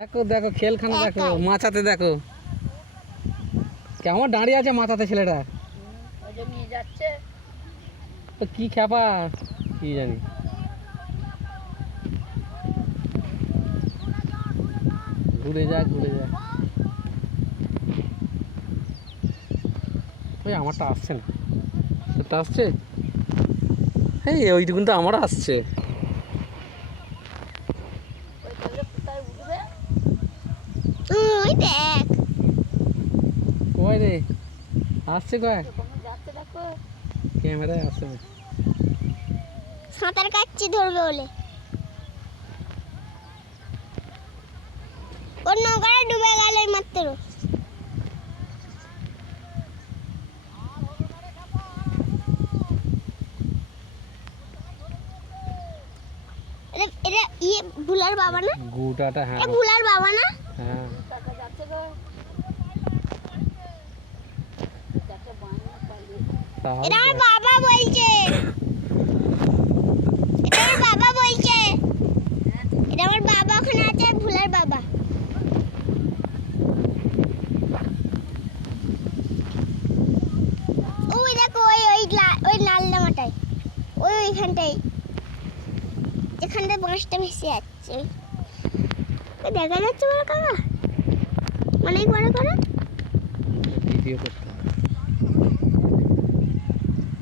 দেখো দেখো খেলখানা দেখো, মাচাতে দেখো কেমন দাঁড়িয়ে আছে মাচাতে ছেলেটা। নিয়ে যাচ্ছে তো কি খ্যাপা কি জানি। ঘুরে যা ঘুরে যা। ওই আমারটা আসছে না, সেটা আসছে। এই ওইটুকুন তো আমারও আসছে। ওই দেখ কয় রে আসছে, কয় যাচ্ছে দেখো। ক্যামেরায় আসছে না। সাঁতার কাটছি ধরবে বলে ওর নৌকাটা ডুবে গেল এই মাত্র। এটা ইয়ে ভুলার বাবা না? গুটাটা হ্যাঁ এটা ভুলার বাবা না? হ্যাঁ। এটা আমার বাবা বলছে, এটা আমার বাবা বলছে, এটা আমার বাবা ওখানে আছে ভুলার বাবা। ওই দেখো ওই ওই ওই লাল জামাটাই, ওই ওইখানটাই যেখানটায় বাঁশটা ভেসে যাচ্ছে দেখা যাচ্ছে বড় কাকা, অনেক বড় করে ভিডিও করতে